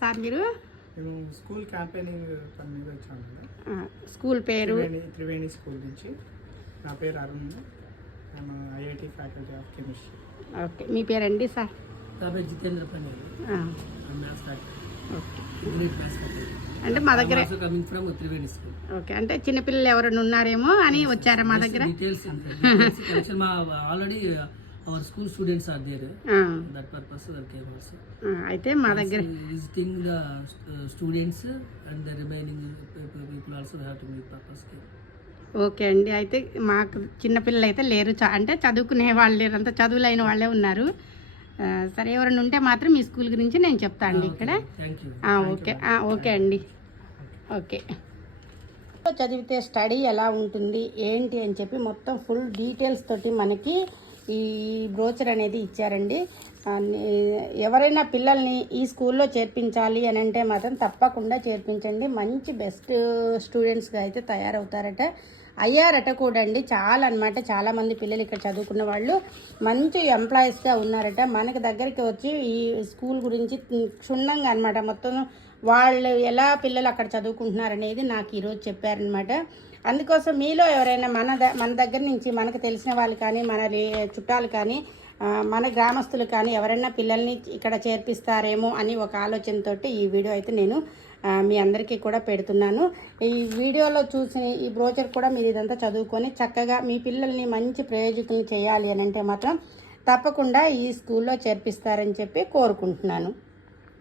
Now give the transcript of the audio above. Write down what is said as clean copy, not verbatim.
Sir మీరు school campaigning పని మీద వచ్చాను. స్కూల్ పేరు త్రివేణి స్కూల్ నుంచి. నా పేరు Arun, IIT faculty of chemistry. Okay, మీ పేరండి సార్? నా పేరు జితేంద్ర పనేరు. అంటే మా దగ్గర coming from Triveni school. Okay, అంటే చిన్నపిల్లలు ఎవరైనా ఉన్నారేమో అని వచ్చారా మా దగ్గర? డీటెయిల్స్ మా already our school students are there. That purpose we came also. అయితే మా దగ్గర visiting the students and the remaining people also have to meet purpose. Okay అండి, అయితే మాకు చిన్నపిల్లలు అయితే లేరు, అంటే చదువుకునే వాళ్ళు లేరు, అంతా చదువులైన వాళ్ళే ఉన్నారు. సరే, ఎవరైనా ఉంటే మాత్రం మీ స్కూల్ గురించి నేను చెప్తా అండి ఇక్కడ. ఓకే ఓకే అండి, ఓకే. చదివితే స్టడీ ఎలా ఉంటుంది ఏంటి అని చెప్పి మొత్తం ఫుల్ డీటెయిల్స్ తోటి మనకి ఈ బ్రోచర్ అనేది ఇచ్చారండి. ఎవరైనా పిల్లల్ని ఈ స్కూల్లో చేర్పించాలి అని అంటే మాత్రం తప్పకుండా చేర్పించండి. మంచి బెస్ట్ స్టూడెంట్స్గా అయితే తయారవుతారట, అయ్యారట కూడా అండి. చాలా అనమాట, చాలామంది పిల్లలు ఇక్కడ చదువుకున్న వాళ్ళు మంచి ఎంప్లాయీస్గా ఉన్నారట. మనకి దగ్గరికి వచ్చి ఈ స్కూల్ గురించి క్షుణ్ణంగా అనమాట మొత్తం వాళ్ళు ఎలా పిల్లలు అక్కడ చదువుకుంటున్నారనేది నాకు ఈరోజు చెప్పారనమాట. అందుకోసం మీలో ఎవరైనా మన దగ్గర నుంచి మనకు తెలిసిన వాళ్ళు కానీ, మన చుట్టాలు కానీ, మన గ్రామస్తులు కానీ ఎవరైనా పిల్లల్ని ఇక్కడ చేర్పిస్తారేమో అని ఒక ఆలోచనతో ఈ వీడియో అయితే నేను మీ అందరికీ కూడా పెడుతున్నాను. ఈ వీడియోలో చూసిన ఈ బ్రోచర్ కూడా మీరు ఇదంతా చదువుకొని చక్కగా మీ పిల్లల్ని మంచి ప్రయోజకులు చేయాలి అని అంటే మాత్రం తప్పకుండా ఈ స్కూల్లో చేర్పిస్తారని చెప్పి కోరుకుంటున్నాను.